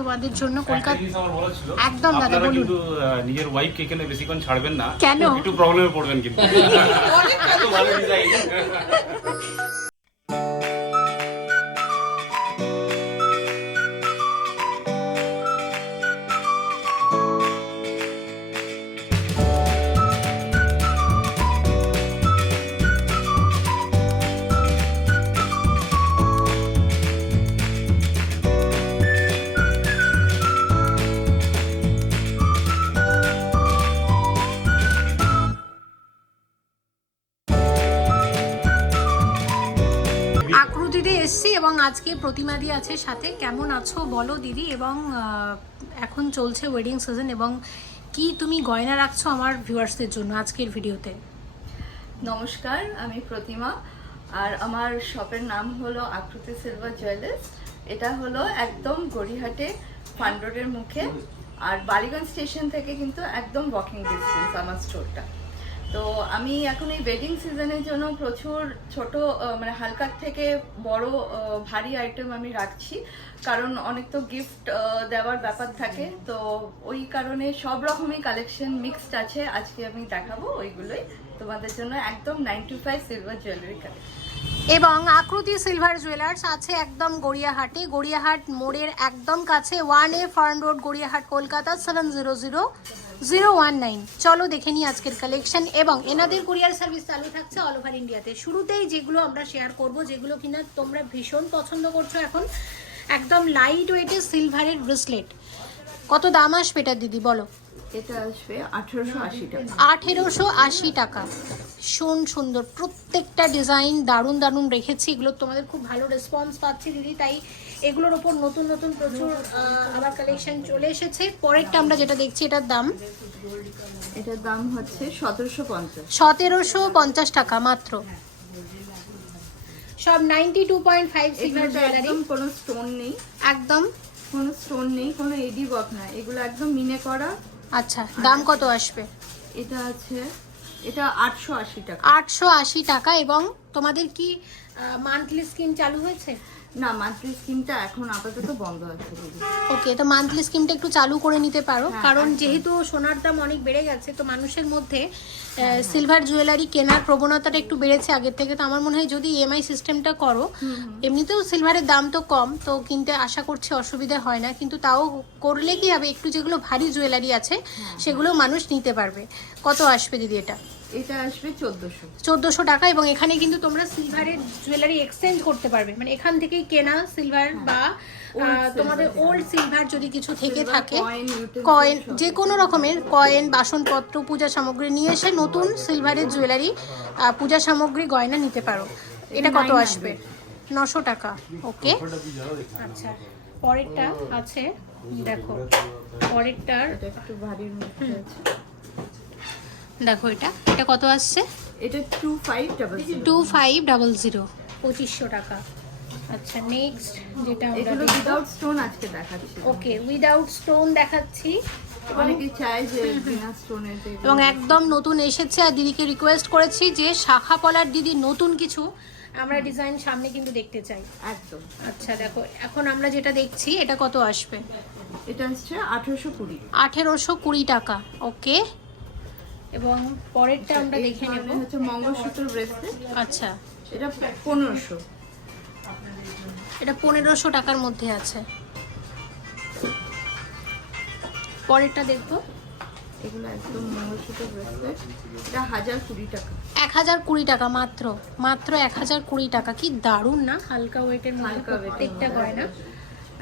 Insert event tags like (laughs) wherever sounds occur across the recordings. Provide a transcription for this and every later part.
তোমাদের জন্য কলকাতা বলার ছিল, একদম দাদা, বলুন। কিন্তু নিজের নিজের ওয়াইফকে এখানে বেশিক্ষণ ছাড়বেন না কেন? একটু প্রবলেমে পড়বেন কিন্তু (laughs) (laughs) আকৃতিতে এসছি এবং আজকে প্রতিমা দি আছে সাথে। কেমন আছো বলো দিদি? এবং এখন চলছে ওয়েডিং সিজন এবং কি তুমি গয়না রাখছো আমার ভিউয়ার্সদের জন্য আজকের ভিডিওতে? নমস্কার, আমি প্রতিমা। আর আমার শপের নাম হলো আকৃতি সিলভার জুয়েলার্স এটা হলো একদম গড়িহাটে ফান রোডের মুখে। আর বালিগঞ্জ স্টেশন থেকে কিন্তু একদম ওয়াকিং ডিস্টেন্স আমার স্টোরটা তো আমি এখন এই ওয়েডিং সিজনের জন্য প্রচুর ছোট মানে হালকার থেকে বড় ভারী আইটেম আমি রাখছি। কারণ অনেক তো গিফট দেওয়ার ব্যাপার থাকে। তো ওই কারণে সব রকমই কালেকশন মিক্সড আছে। আজকে আমি দেখাবো ওইগুলোই। তোমাদের জন্য একদম nine two five silver jewellery collection এবং আকৃতি সিলভার জুয়েলার্স আছে একদম গড়িয়াহাটে। গড়িয়াহাট মোড়ের একদম কাছে one A Fern Road Gariahat, Kolkata seven zero zero zero one nine. চলো দেখে নিই আজকের কালেকশন এবং এনাদের কুরিয়ার সার্ভিস চালু থাকছে অল ওভার ইন্ডিয়াতে শুরুতেই যেগুলো আমরা শেয়ার করব যেগুলো কিনা তোমরা ভীষণ পছন্দ করছ এখন একদম লাইট ওয়েটের সিলভারের ব্রেসলেট কত দাম আসবে এটা দিদি বলো? এটা আসবে আঠেরোশো আশি টাকা। আঠেরোশো আশি টাকা। ভীষণ সুন্দর প্রত্যেকটা ডিজাইন দারুণ দারুণ রেখেছি এগুলো তোমাদের খুব ভালো রেসপন্স পাচ্ছি দিদি তাই এগুলোর ওপর নতুন নতুন প্রচুর আবার কালেকশন চলে এসেছে। পরেরটা আমরা যেটা দেখছি এটার দাম? এটার দাম হচ্ছে সতেরোশো পঞ্চাশ। সতেরোশো পঞ্চাশ টাকা মাত্র। সব নাইনটি টু পয়েন্ট ফাইভ একদম কোনো স্টোন নেই। একদম? কোনো স্টোন নেই কোনো এডি ওয়ার্ক না এগুলো একদম মিনে করা। আচ্ছা দাম কত আসবে? এটা আছে এটা আটশো আশি টাকা। আটশো আশি টাকা এবং তোমাদের কি মান্থলি স্কিম চালু হয়েছে? না মান্থলি স্কিমটা এখন আপাতত বন্ধ আছে ওকে তো মান্থলি স্কিমটা একটু চালু করে নিতে পারো। হ্যাঁ, কারণ যেহেতু সোনার দাম অনেক বেড়ে গেছে তো মানুষের মধ্যে সিলভার জুয়েলারি কেনার প্রবণতাটা একটু বেড়েছে আগের থেকে তো আমার মনে হয় যদি ইএমআই সিস্টেমটা করো এমনিতেও সিলভারের দাম তো কম তো কিনতে আশা করছি অসুবিধা হয় না। কিন্তু তাও করলে কি হবে? একটু যেগুলো ভারী জুয়েলারি আছে হ্যাঁ। সেগুলো মানুষ নিতে পারবে। কত আসবে দিদি এটা? এটা আসবে চোদ্দোশো। চোদ্দোশো টাকা এবং এখানে কিন্তু তোমরা সিলভারের জুয়েলারি এক্সচেঞ্জ করতে পারবে। মানে এখান থেকেই কেনা সিলভার বা আহ, silver, তোমাদের হ্যাঁ। ওল্ড সিলভার যদি কিছু থেকে থাকে কয়েন যে কোনো রকমের কয়েন বাসনপত্র পূজা সামগ্রী নিয়ে এসে নতুন সিলভারের জুয়েলারি পূজা সামগ্রী গয়না নিতে পারো। এটা কত আসবে? নশো টাকা। ওকে আচ্ছা পরেরটা আছে দেখো। পরেরটার একটু মধ্যে আছে। দেখো এটা। এটা কত আসছে? এটা two five double two five double zero পঁচিশশো টাকা। আচ্ছা নেক্সট যেটা এগুলো উইদাউট স্টোন আজকে দেখাচ্ছি। ওকে উইদাউট স্টোন দেখাচ্ছি। অনেকে চায় যে বিনা স্টোনের এবং একদম নতুন এসেছে আর দিদিকে রিকোয়েস্ট করেছি যে শাখা পলার দিদি নতুন কিছু। আমরা ডিজাইন সামনে কিন্তু দেখতে চাই। একদম। আচ্ছা দেখো এখন আমরা যেটা দেখছি এটা কত আসবে? এটা আসছে আঠেরোশো কুড়ি। আঠেরোশো কুড়ি টাকা। ওকে এবং পরেরটা আমরা দেখে নেব। হচ্ছে মঙ্গলসূত্র ব্রেসলেট। আচ্ছা। এটা পনেরোশো। এটা পনেরোশো টাকার মধ্যে আছে। পরেরটা দেখব। এগুলো একদম মঙ্গলসূত্র ব্রেসলেট। এটা হাজার কুড়ি টাকা। এক হাজার কুড়ি টাকা মাত্র। মাত্র এক হাজার কুড়ি টাকা। কি দারুণ না? হালকা ওয়েটের হালকা এর প্রত্যেকটা গয়না।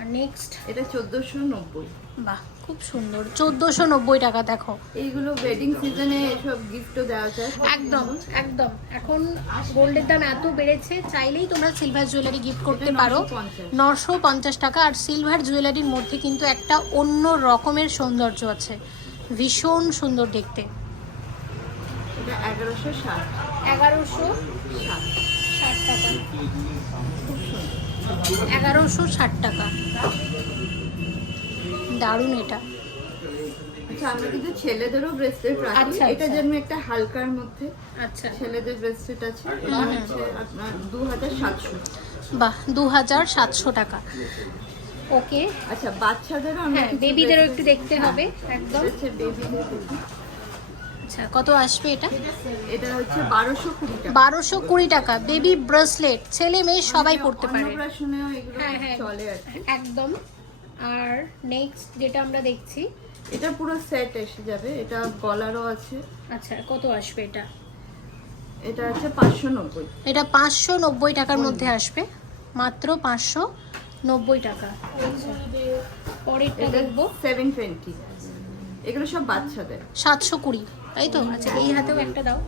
আর নেক্সট এটা চোদ্দোশো নব্বই। বাহ খুব সুন্দর। চোদ্দোশো নব্বই টাকা দেখো। এইগুলো ওয়েডিং সিজনে এসব গিফটও দেওয়া যায়। একদম একদম। এখন গোল্ডের দাম এত বেড়েছে চাইলেই তোমরা সিলভার জুয়েলারি গিফট করতে পারো। নশো পঞ্চাশ। টাকা আর সিলভার জুয়েলারির মধ্যে কিন্তু একটা অন্য রকমের সৌন্দর্য আছে। ভীষণ সুন্দর দেখতে। এগারোশো ষাট। এগারোশো ষাট। ষাট টাকা। এগারোশো ষাট টাকা। দারুণ এটা। আচ্ছা আমরা কিন্তু ছেলেদেরও ব্রেসলেট রাখি। আচ্ছা, এটা আচ্ছা। যেমন একটা হালকার মধ্যে আচ্ছা। ছেলেদের ব্রেসলেট আছে। এটা হচ্ছে আপনার বাহ টাকা। ওকে। আচ্ছা বাচ্চাদেরও আমরা হ্যাঁ বেবিদেরও একটু দেখতে হ্যাঁ, হবে একদম। এটা হচ্ছে বেবিদের আচ্ছা কত আসবে এটা? এটা হচ্ছে বারোশো কুড়ি টাকা। টাকা বেবি ব্রেসলেট ছেলে মেয়ে সবাই পড়তে পারে। হ্যাঁ, হ্যাঁ। চলে একদম। আর নেক্সট যেটা আমরা দেখছি এটা পুরো সেট এসে যাবে এটা গলারও আছে। আচ্ছা কত আসবে এটা? এটা আছে পাঁচশো নব্বই। এটা পাঁচশো নব্বই টাকার মধ্যে আসবে মাত্র পাঁচশো নব্বই টাকা। আচ্ছা। পরেরটা দেখব। সেভেন টোয়েন্টি এগুলো সব বাচ্চাদের। সাতশো কুড়ি তাই তো? আচ্ছা এই হাতেও একটা দাও।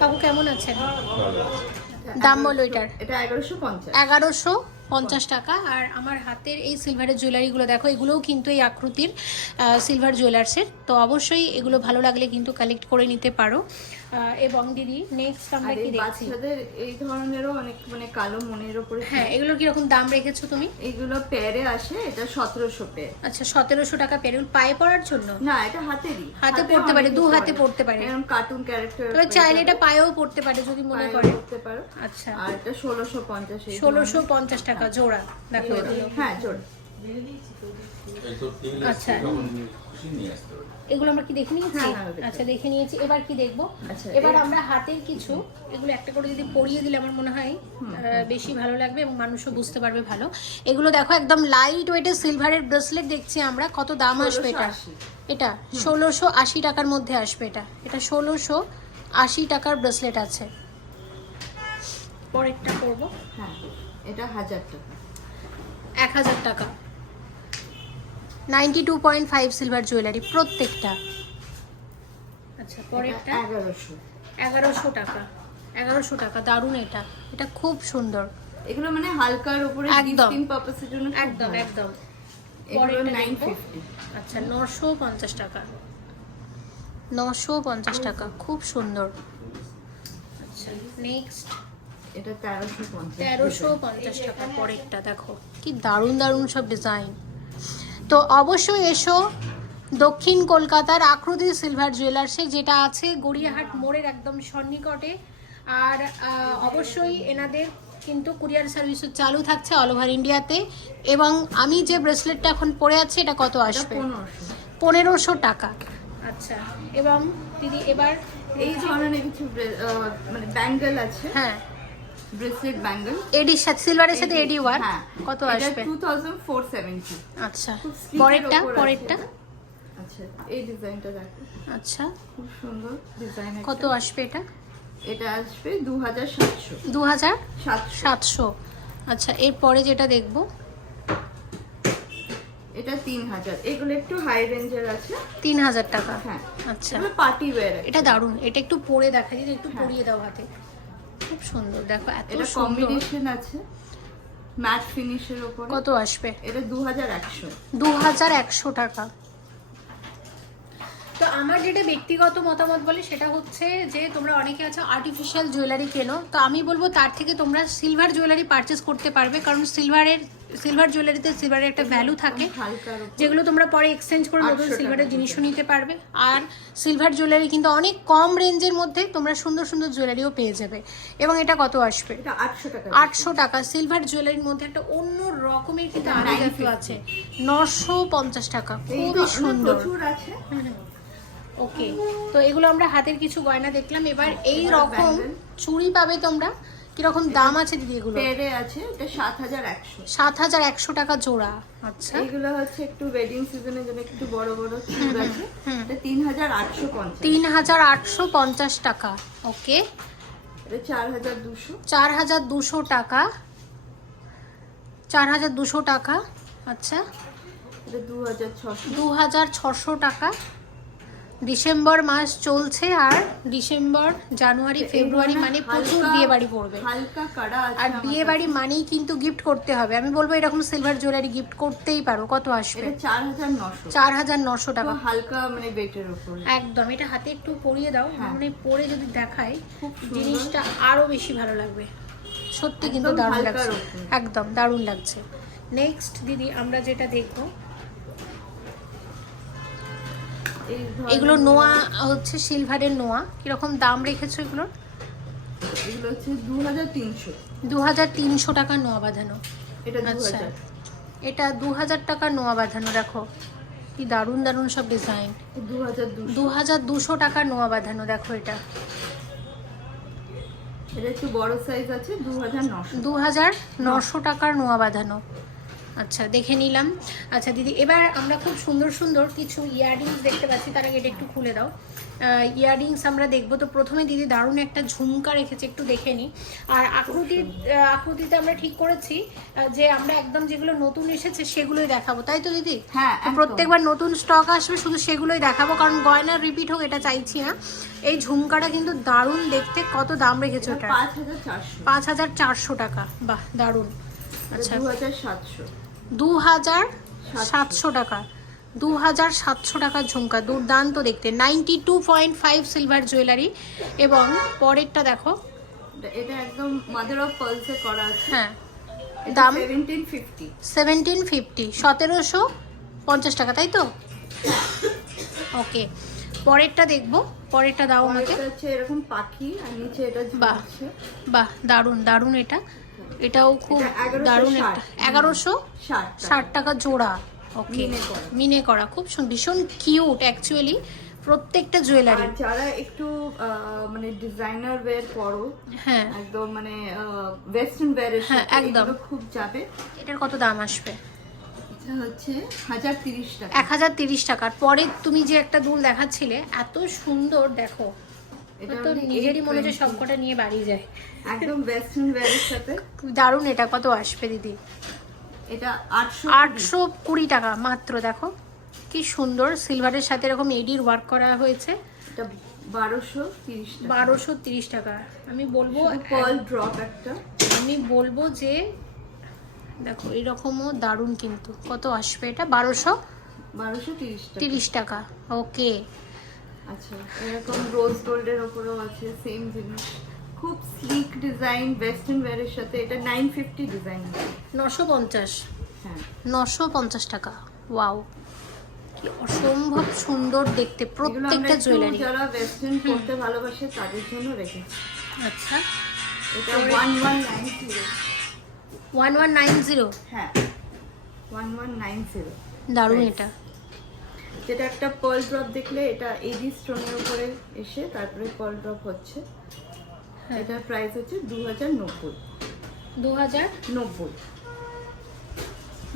কাকু কেমন আছেন? ভালো আছে। দাম বলো এটার। এটা এগারোশো পঞ্চাশ। এগারোশো পঞ্চাশ টাকা। আর আমার হাতের এই সিলভারের জুয়েলারিগুলো দেখো এগুলোও কিন্তু এই আকৃতির সিলভার জুয়েলার্সের তো অবশ্যই এগুলো ভালো লাগলে কিন্তু কালেক্ট করে নিতে পারো। এবং দিদি নেক্সট আমরা কি দেখছি? বাচ্চাদের এই ধরনেরও অনেক মানে কালো মনের ওপরে হ্যাঁ এগুলোর কীরকম দাম রেখেছো তুমি? এইগুলো পেয়ারে আসে এটা সতেরোশো পেয়ার। আচ্ছা সতেরোশো টাকা পেরুল পায়ে পড়ার জন্য? না এটা হাতে হাতেও পড়তে পারে, দু হাতে পড়তে পারে। এরকম কার্টুন ক্যারেক্টার তবে চাইলে এটা পায়েও পড়তে পারে যদি মনে করে। করতে পারো। আচ্ছা। আর এটা ষোলোশো পঞ্চাশ ষোলোশো পঞ্চাশ টাকা জোড়া। দেখো। হ্যাঁ জোর আচ্ছা। এগুলো আমরা কি দেখে নিয়েছি? হ্যাঁ, হ্যাঁ, আচ্ছা দেখে নিয়েছি। এবার কি দেখব? আচ্ছা, এবার আমরা হাতের কিছু এগুলো একটা করে যদি পরিয়ে দিলে আমার মনে হয় বেশি ভালো লাগবে এবং মানুষও বুঝতে পারবে ভালো। এগুলো দেখো একদম লাইট ওয়েটের সিলভারের ব্রেসলেট দেখছি আমরা। কত দাম আসবে এটা? এটা? ষোলোশো আশি টাকার মধ্যে আসবে এটা। এটা ষোলোশো আশি টাকার ব্রেসলেট আছে। পরেরটা করব। হ্যাঁ এটা হাজার টাকা। এক হাজার টাকা। Ninety two point five silver jewellery প্রত্যেকটা। আচ্ছা পরেরটা? এগারোশো। এগারোশো টাকা। এগারোশো টাকা দারুণ এটা। এটা খুব সুন্দর। এগুলো মানে হালকার উপরে একদম। গিফটিং পারপাসের জন্য একদম একদম। পরেরটা আচ্ছা নশো পঞ্চাশ টাকা। নশো পঞ্চাশ টাকা খুব সুন্দর। আচ্ছা নেক্সট এটা টাকা পরেরটা দেখো। কি দারুণ দারুণ সব ডিজাইন তো অবশ্যই এসো। দক্ষিণ কলকাতার আকৃতি সিলভার জুয়েলার্সে যেটা আছে গড়িয়াহাট মোড়ের একদম সন্নিকটে। আর অবশ্যই এনাদের কিন্তু কুরিয়ার সার্ভিসও চালু থাকছে অল ওভার ইন্ডিয়াতে। এবং আমি যে ব্রেসলেটটা এখন পরে আছি এটা কত আসবে? পনেরোশো। পনেরোশো টাকা। আচ্ছা এবং দিদি এবার এই ধরনের কিছু মানে ব্যাঙ্গেল আছে? হ্যাঁ। ব্রেসলেট ব্যাঙ্গেল এডির সাথে সিলভারের সাথে এডি ওয়ার্ক হ্যাঁ। কত আসবে? টু থাউজেন্ড ফোর সেভেন্টি আচ্ছা। পরেরটা? পরেরটা? আচ্ছা এই ডিজাইনটা দেখো। আচ্ছা। খুব সুন্দর ডিজাইন কত আসবে এটা? এটা আসবে দু হাজার সাতশো। দু হাজার সাতশো। সাতশো আচ্ছা এরপরে যেটা দেখব? এটা তিন হাজার এগুলো একটু হাই রেঞ্জের আছে। তিন হাজার টাকা। হ্যাঁ। আচ্ছা। পার্টি ওয়্যার এটা দারুণ। এটা একটু পরে দেখা যায় একটু হ্যাঁ। পরিয়ে দাও হাতে। খুব সুন্দর দেখো এত এটা কম্বিনেশন আছে ম্যাট ফিনিশের উপরে। কত আসবে? এটা দু হাজার একশো। দু হাজার একশো টাকা। তো আমার যেটা ব্যক্তিগত মতামত বলে সেটা হচ্ছে যে তোমরা অনেকে আছো আর্টিফিশিয়াল জুয়েলারি কেনো তো আমি বলব তার থেকে তোমরা সিলভার জুয়েলারি পারচেস করতে পারবে কারণ সিলভারের সিলভার জুয়েলারিতে সিলভারের একটা ভ্যালু থাকে যেগুলো তোমরা পরে এক্সচেঞ্জ করে নতুন সিলভারের জিনিসও নিতে পারবে। আর সিলভার জুয়েলারি কিন্তু অনেক কম রেঞ্জের মধ্যে তোমরা সুন্দর সুন্দর জুয়েলারিও পেয়ে যাবে। এবং এটা কত আসবে? আটশো টাকা সিলভার জুয়েলারির মধ্যে একটা অন্য রকমের কিন্তু এটা আনুগত্য 950 আছে। নশো পঞ্চাশ টাকা। খুবই সুন্দর। ওকে তো এগুলো আমরা হাতের কিছু গয়না দেখলাম। এবার এই রকম। চুড়ি পাবে তোমরা। কীরকম দাম আছে দিদি এগুলো? পেরে আছে এটা সাত হাজার একশো। সাত হাজার একশো টাকা জোড়া। আচ্ছা। এগুলো হচ্ছে একটু ওয়েডিং সিজনের জন্য একটু বড় বড় চুল আছে। এটা তিন হাজার আটশো পঞ্চাশ। তিন হাজার আটশো পঞ্চাশ টাকা। ওকে। এটা চার হাজার দুশো। চার হাজার দুশো টাকা। চার হাজার দুশো টাকা। আচ্ছা। এটা দু হাজার ছশো। দু হাজার ছশো টাকা। ডিসেম্বর মাস চলছে আর ডিসেম্বর জানুয়ারি ফেব্রুয়ারি মানে প্রচুর বিয়ে বাড়ি পড়বে। আর বিয়ে বাড়ি মানেই কিন্তু গিফট করতে হবে। আমি বলব এরকম সিলভার জুয়েলারি গিফট করতেই পারো। কত আসবে? চার হাজার নশো। টাকা। হালকা মানে বেটের উপরে। একদম। এটা হাতে একটু পরিয়ে দাও। হ্যাঁ। মানে পরে যদি দেখায় জিনিসটা আরও বেশি ভালো লাগবে। সত্যি কিন্তু দারুণ লাগছে। একদম দারুণ লাগছে। নেক্সট দিদি আমরা যেটা দেখব এগুলো নোয়া হচ্ছে সিলভারের নোয়া। কীরকম দাম রেখেছো এগুলোর? এগুলো হচ্ছে দু হাজার তিনশো। দু হাজার তিনশো টাকা নোয়া বাঁধানো। এটা আচ্ছা। এটা দু হাজার টাকা নোয়া বাঁধানো দেখো। কি দারুণ দারুণ সব ডিজাইন। দু হাজার দু দুশো। হাজার দুশো টাকা নোয়া বাঁধানো দেখো এটা। এটা একটু বড় সাইজ আছে দু হাজার নশো টাকার নোয়া বাঁধানো। আচ্ছা দেখে নিলাম। আচ্ছা দিদি এবার আমরা খুব সুন্দর সুন্দর কিছু ইয়াররিংস দেখতে পাচ্ছি। তার আগে এটা একটু খুলে দাও। ইয়াররিংস আমরা দেখব। তো প্রথমে দিদি দারুণ একটা ঝুমকা রেখেছে একটু দেখে নিই আর আকৃতি আকৃতিতে আমরা ঠিক করেছি যে আমরা একদম যেগুলো নতুন এসেছে সেগুলোই দেখাবো। তাই তো দিদি? হ্যাঁ, প্রত্যেকবার নতুন স্টক আসবে শুধু সেগুলোই দেখাবো কারণ গয়নার রিপিট হোক এটা চাইছি না এই ঝুমকাটা কিন্তু দারুণ দেখতে কত দাম রেখেছে ওটা? পাঁচ হাজার চারশো। পাঁচ হাজার চারশো টাকা। বাহ দারুণ। আচ্ছা। দু হাজার সাতশো। দু হাজার সাতশো টাকা। দু হাজার সাতশো টাকার ঝুমকা দুর্দান্ত দেখতে। Ninety two point five silver jewellery এবং পরেরটা দেখো। এটা একদম মাদার অফ পার্লসে করা আছে। হ্যাঁ। দাম? সেভেন্টিন ফিফটি সেভেন্টিন ফিফটি সতেরোশো পঞ্চাশ টাকা তাই তো? ওকে। পরেরটা দেখব। পরেরটা দাও আমাকে। এরকম পাখি আর নিচে এটা বাহ। বাহ দারুণ দারুণ এটা। এটাও খুব দারুণ একটা। এগারোশো ষাট টাকা। জোড়া। ওকে মিনে করা। করা। খুব ভীষণ কিউট অ্যাকচুয়ালি প্রত্যেকটা জুয়েলারি যারা একটু মানে ডিজাইনার ওয়্যার পরো হ্যাঁ। একদম মানে ওয়েস্টার্ন ওয়্যারের হ্যাঁ, একদম। খুব যাবে। এটার কত দাম আসবে? হচ্ছে হাজার তিরিশ টাকা। এক হাজার তিরিশ টাকার পরে তুমি যে একটা দুল দেখাচ্ছিলে এত সুন্দর দেখো। নিজেরই মনে হচ্ছে 820 সবকটা নিয়ে বাড়ি যায়। একদম ওয়েস্টার্ন ওয়্যারের সাথে। দারুণ এটা কত আসবে দিদি? এটা আটশো আটশো কুড়ি টাকা মাত্র দেখো। কি সুন্দর সিলভারের সাথে এরকম এডির ওয়ার্ক করা হয়েছে। এটা বারোশো তিরিশ টাকা। বারোশো তিরিশ টাকা। আমি বলব পার্ল ড্রপ একটা। আমি বলব যে দেখো এরকমও দারুণ কিন্তু। কত আসবে এটা? বারোশো বারোশো তিরিশ তিরিশ টাকা। ওকে আচ্ছা এরকম রোজ গোল্ডের ওপরেও আছে সেম জিনিস। খুব স্লিক ডিজাইন ওয়েস্টার্ন ওয়্যারের সাথে এটা নাইন ফিফটি ডিজাইন নশো পঞ্চাশ। হ্যাঁ। নশো পঞ্চাশ টাকা। ওয়াও কি অসম্ভব সুন্দর দেখতে প্রত্যেকটা জুয়েলারি যারা ওয়েস্টার্ন করতে ভালোবাসে তাদের জন্য রেখেছি। আচ্ছা। এটা one one nine zero one one nine zero হ্যাঁ। ওয়ান ওয়ান নাইন জিরো দারুণ এটা। যেটা একটা পল ড্রপ দেখলে এটা এডি স্টোনের উপরে এসে তারপরে পার্ল ড্রপ হচ্ছে। হ্যাঁ। এটার প্রাইস হচ্ছে দু হাজার নব্বই। দু হাজার নব্বই।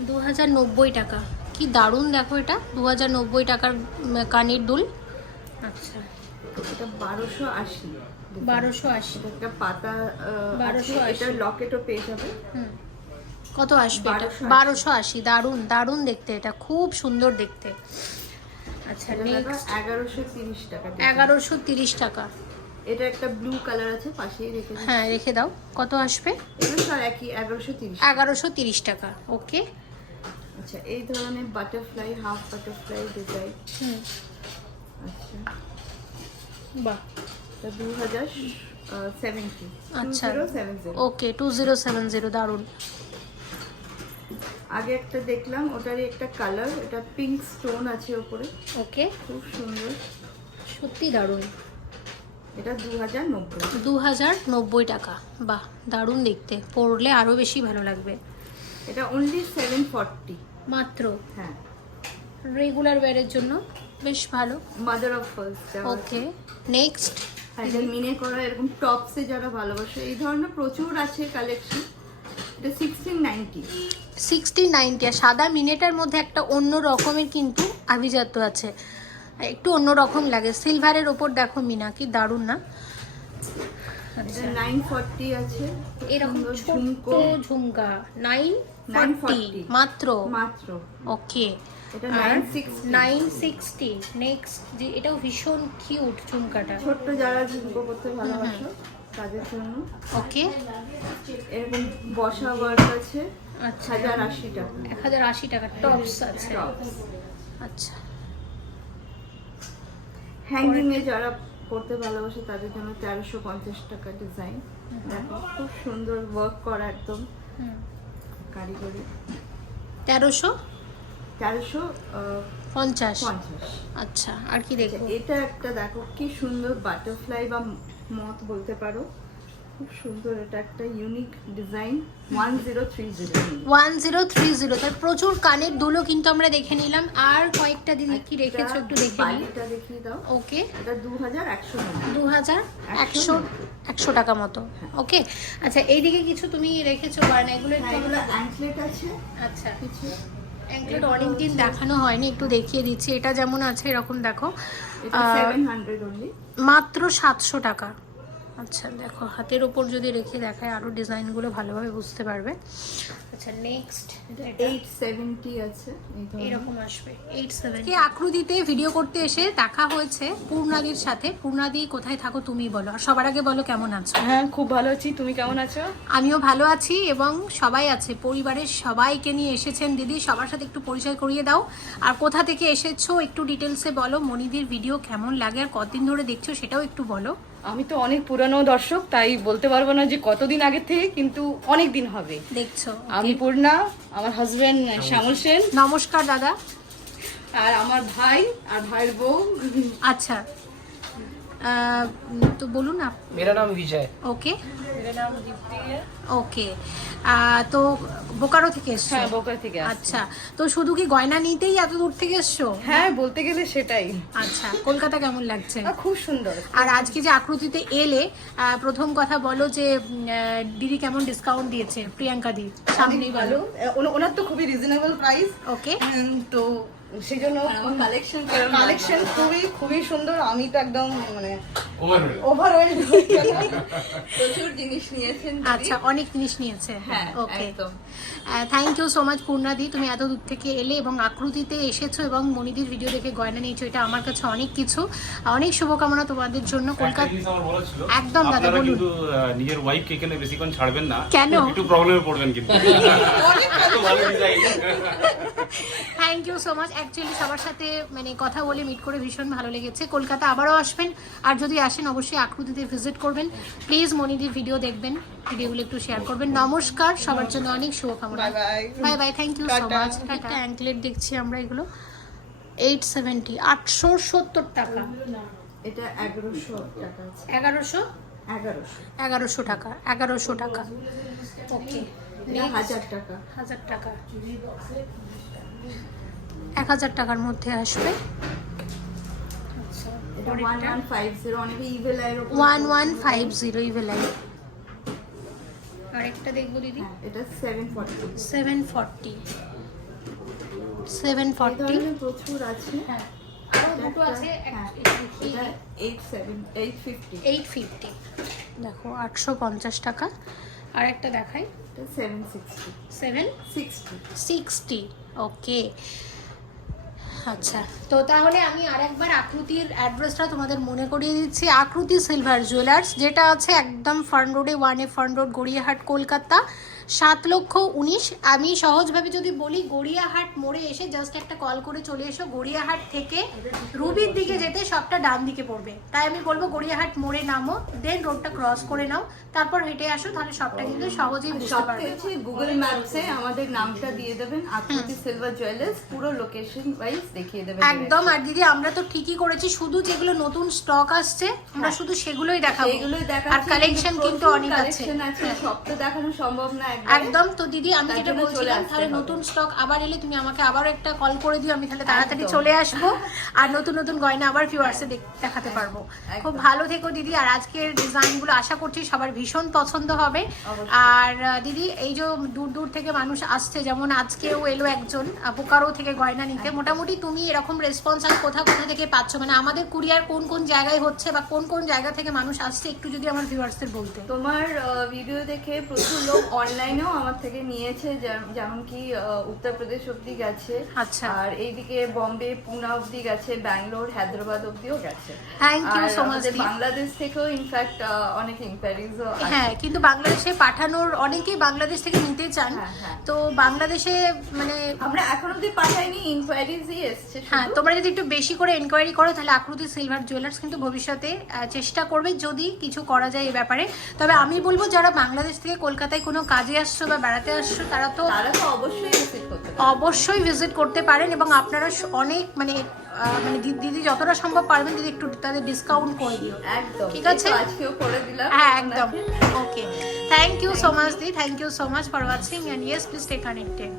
দু হাজার নব্বই টাকা। কি দারুণ দেখো এটা। দু হাজার নব্বই টাকার কানের দুল। আচ্ছা। এটা বারোশো আশি। বারোশো আশি। একটা পাতা বারোশো 1280 এটার লকেটও পেয়ে যাবে। হুম। কত আসবে এটা? বারোশো আশি। দারুণ দারুণ দেখতে এটা। খুব সুন্দর দেখতে। আচ্ছা নেক্সট এগারোশো তিরিশ টাকা design। এগারোশো তিরিশ টাকা। এটা একটা ব্লু কালার আছে পাশেই রেখে হ্যাঁ রেখে দাও। কত আসবে? এগুলো সব একই এগারোশো তিরিশ। এগারোশো তিরিশ টাকা ওকে আচ্ছা এই ধরনের বাটারফ্লাই হাফ বাটারফ্লাই ডিজাইন হুম। আচ্ছা। বাহ। এটা দু হাজার সেভেন্টি আচ্ছা। Seven okay two zero seven zero দারুণ। আগে একটা দেখলাম ওটারই একটা কালার এটা পিঙ্ক স্টোন আছে ওপরে। ওকে। খুব সুন্দর। সত্যি দারুণ। এটা দু হাজার নব্বই। দু হাজার নব্বই টাকা। বাহ দারুণ দেখতে। পরলে আরও বেশি ভালো লাগবে। এটা অনলি সেভেন ফর্টি মাত্র? হ্যাঁ। রেগুলার ওয়্যারের জন্য? বেশ ভালো। Mother of first okay next এটা মিনে করা এরকম টপসে যারা ভালোবাসে এই ধরনের প্রচুর আছে কালেকশন এটা সিক্সটিন নাইনটি সিক্সটি নাইনটি আর সাদা মিনেটার মধ্যে একটা অন্য রকমের কিন্তু আভিজাত্য আছে। একটু অন্য রকম লাগে। সিলভারের ওপর দেখো মিনা কি দারুণ না? আছে। এরকম ঝুমকা। নাইন 940 মাত্র? মাত্র। ওকে। এটা আর 960 নাইন সিক্সটি নেক্সট এটাও ভীষণ কিউট ঝুমকাটা। ছোট্ট যারা ঝুমকো করতে ভালোবাসো। তাদের জন্য। ওকে। এরকম বসা ওয়ার্ক আছে। আচ্ছা। হাজার আশি টাকা। এক হাজার আশি টাকা টপস আছে। আচ্ছা। হ্যাঙ্গিং এ যারা করতে ভালোবাসে তাদের জন্য তেরোশো পঞ্চাশ টাকা ডিজাইন দেখো খুব সুন্দর ওয়ার্ক করা একদম। কারিগরি। তেরোশো? তেরোশো পঞ্চাশ। পঞ্চাশ। আচ্ছা আর কি দেখব? এটা একটা দেখো কি সুন্দর বাটারফ্লাই বা মত বলতে পারো। খুব সুন্দর এটা একটা unique design one zero three zero one zero three zero তার প্রচুর কানের দুলো কিন্তু আমরা দেখে নিলাম। আর কয়েকটা দিদি কি রেখেছো একটু দেখে নিই। বালিটা দেখিয়ে দাও। ওকে এটা দু হাজার একশো টাকা। দু হাজার একশো একশো টাকা। মতো। ওকে আচ্ছা এইদিকে কিছু তুমি রেখেছো এগুলো একটু হ্যাঁ, এগুলো অ্যাঙ্কলেট আছে। আচ্ছা। কিছু। অ্যাঙ্কলেট অনেকদিন দেখানো হয়নি একটু দেখিয়ে দিচ্ছি। এটা যেমন আছে এরকম দেখো। এটা আহ, সেভেন হান্ড্রেড অনলি মাত্র সাতশো টাকা। আচ্ছা দেখো হাতের ওপর যদি রেখে দেখায় আরও ডিজাইনগুলো ভালোভাবে বুঝতে পারবে। আচ্ছা নেক্সট এইট সেভেন্টি আছে এরকম আসবে এইট সেভেন কে আকৃতিতে ভিডিও করতে এসে দেখা হয়েছে পূর্ণাদির সাথে। পূর্ণাদি কোথায় থাকো তুমি বলো আর সবার আগে বলো কেমন আছো? হ্যাঁ খুব ভালো আছি তুমি কেমন আছো? আমিও ভালো আছি এবং সবাই আছে পরিবারের সবাইকে নিয়ে এসেছেন দিদি সবার সাথে একটু পরিচয় করিয়ে দাও। আর কোথা থেকে এসেছ একটু ডিটেলসে বলো মনিদির ভিডিও কেমন লাগে আর কতদিন ধরে দেখছ সেটাও একটু বলো। আমি তো অনেক পুরনো দর্শক তাই বলতে পারব না যে কতদিন আগে থেকে কিন্তু অনেক দিন হবে। দেখছ আমি পূর্ণা আমার হাজবেন্ড শ্যামল সেন। নমস্কার দাদা। আর আমার ভাই আর ভাইয়ের বউ। আচ্ছা। আহ, তো বলুন না मेरा नाम विजय ওকে ওকে তো বোকারো থেকে এসছো হ্যাঁ বোকা থেকে আসছি। আচ্ছা তো শুধু কি গয়না নিতেই এত দূর থেকে এসছো হ্যাঁ বলতে গেলে সেটাই আচ্ছা কলকাতা কেমন লাগছে আহ, খুব সুন্দর আর আজকে যে আকৃতিতে এলে আহ, প্রথম কথা বলো যে উম, আহ, দিদি কেমন ডিসকাউন্ট দিয়েছে প্রিয়াঙ্কা দি সামনেই ভালো বলো আহ, ওনার তো খুবই রিজনেবল প্রাইস ওকে তো সেই জন্য কালেকশন কালেকশন খুবই খুবই সুন্দর। আমি তো একদম মানে ওভার ওভারওয়েল প্রচুর জিনিস নিয়েছেন আচ্ছা অনেক জিনিস নিয়েছে। হ্যাঁ okay thank you so much পূর্ণাদি তুমি এত দূর থেকে এলে এবং আকৃতিতে এসেছ এবং মনিদির ভিডিও দেখে গয়না নিয়েছো এটা আমার কাছে অনেক কিছু। অনেক শুভকামনা তোমাদের জন্য। কলকাতা একদম দাদা, বলুন। কিন্তু নিজের ওয়াইফকে এখানে বেশিক্ষণ ছাড়বেন না। কেন? একটু প্রবলেমে পড়বেন কিন্তু। (laughs) Thank you so much actually সবার সাথে মানে কথা বলে মিট করে ভীষণ ভালো লেগেছে। কলকাতা আবারও আসবেন। আর যদি আসেন অবশ্যই আকৃতিতে ভিজিট করবেন। প্লিজ মনিদির ভিডিও দেখবেন। ভিডিওগুলো একটু শেয়ার করবেন। নমস্কার। সবার জন্য অনেক শুভকামনা। Bye bye thank you so much একটা অ্যাঙ্কলেট দেখছি আমরা এগুলো। এইট সেভেন্টি আটশো সত্তর টাকা। এটা এগারোশো টাকা এগারোশো? এগারোশো। এগারোশো টাকা। এগারোশো টাকা। ওকে হাজার টাকা। হাজার টাকা। এক হাজার টাকার মধ্যে আসবে। ওয়ান ওয়ান ফাইভ জিরো ইভেলাই আরেকটা দেখব দিদি। হ্যাঁ, এটা seven forty seven forty seven forty প্রচুর আছে। হ্যাঁ হ্যাঁ, দেখো। আটশো পঞ্চাশ টাকা। আর একটা দেখাই। এটা seven sixty seven sixty sixty okay আচ্ছা। তো তাহলে আমি আরেকবার আকৃতির অ্যাড্রেসটা তোমাদের মনে করিয়ে দিচ্ছি। আকৃতি সিলভার জুয়েলার্স যেটা আছে একদম ফার্ন রোডে one A Fern Road Gariahat Kolkata. সাত লক্ষ উনিশ। আমি সহজভাবে যদি বলি গড়িয়াহাট মোড়ে এসে জাস্ট একটা কল করে চলে এসো। গড়িয়াহাট থেকে রুবির দিকে যেতে সবটা ডান দিকে পড়বে। তাই আমি বলব গড়িয়াহাট মোড়ে নামো দেন রোডটা ক্রস করে নাও। তারপর হেঁটে আসো তাহলে সবটা কিন্তু সহজেই বুঝতে পারবে। গুগল ম্যাপসে আমাদের নামটা দিয়ে দেবেন আকৃতি সিলভার জুয়েলার্স পুরো লোকেশন ওয়াইজ দেখিয়ে দেবেন একদম আর দিদি আমরা তো ঠিকই করেছি শুধু যেগুলো নতুন স্টক আসছে আমরা শুধু সেগুলোই দেখাবো। আর কালেকশন কিন্তু অনেক আছে। আছে সব তো দেখানো সম্ভব না। একদম। তো দিদি আমি যেটা বলছিলাম তাহলে নতুন স্টক আবার এলে তুমি আমাকে আবার একটা কল করে দিও আমি তাহলে তাড়াতাড়ি চলে আসব। আর নতুন নতুন গয়না আবার ভিউয়ার্সে দেখাতে পারব। খুব ভালো থেকো দিদি আর আজকের ডিজাইনগুলো আশা করছি সবার ভীষণ পছন্দ হবে। আর দিদি এই যে দূর দূর থেকে মানুষ আসছে যেমন আজকেও এলো একজন বোকারো থেকে গয়না নিতে। মোটামুটি তুমি এরকম রেসপন্স আর কোথা কোথা থেকে পাচ্ছ? মানে আমাদের কুরিয়ার কোন কোন জায়গায় হচ্ছে বা কোন কোন জায়গা থেকে মানুষ আসছে একটু যদি আমার ভিউয়ার্সদের বলতে। তোমার ভিডিও দেখে প্রচুর লোক অনলাইনেও আমার থেকে নিয়েছে যেমন কি উত্তরপ্রদেশ অব্দি গেছে আচ্ছা। আর এইদিকে বম্বে পুনা অব্দি গেছে ব্যাঙ্গালোর হায়দ্রাবাদ অব্দিও গেছে so much, আমাদের দি। বাংলাদেশ থেকেও ইনফ্যাক্ট অনেক ইনকোয়ারিজও হ্যাঁ কিন্তু বাংলাদেশে পাঠানোর অনেকেই বাংলাদেশ থেকে নিতে চান হ্যাঁ, হ্যাঁ। তো বাংলাদেশে মানে আমরা এখন অব্দি পাঠাইনি ইনকোয়ারিজই এসছে হ্যাঁ তোমরা যদি একটু বেশি করে এনকোয়ারি করো তাহলে আকৃতি সিলভার জুয়েলার্স কিন্তু ভবিষ্যতে চেষ্টা করবে যদি কিছু করা যায় এই ব্যাপারে তবে আমি বলব যারা বাংলাদেশ থেকে কলকাতায় কোনো কাজে আসছো বা বেড়াতে আসছো তারা তো অবশ্যই ভিজিট করতে পারেন এবং আপনারা অনেক মানে মানে দিদি যতটা সম্ভব পারবেন দিদি একটু তাদের ডিসকাউন্ট করে দিও। একদম। ঠিক আছে? হ্যাঁ একদম। Okay thank you so much the. Thank you so much for watching and yes please stay connected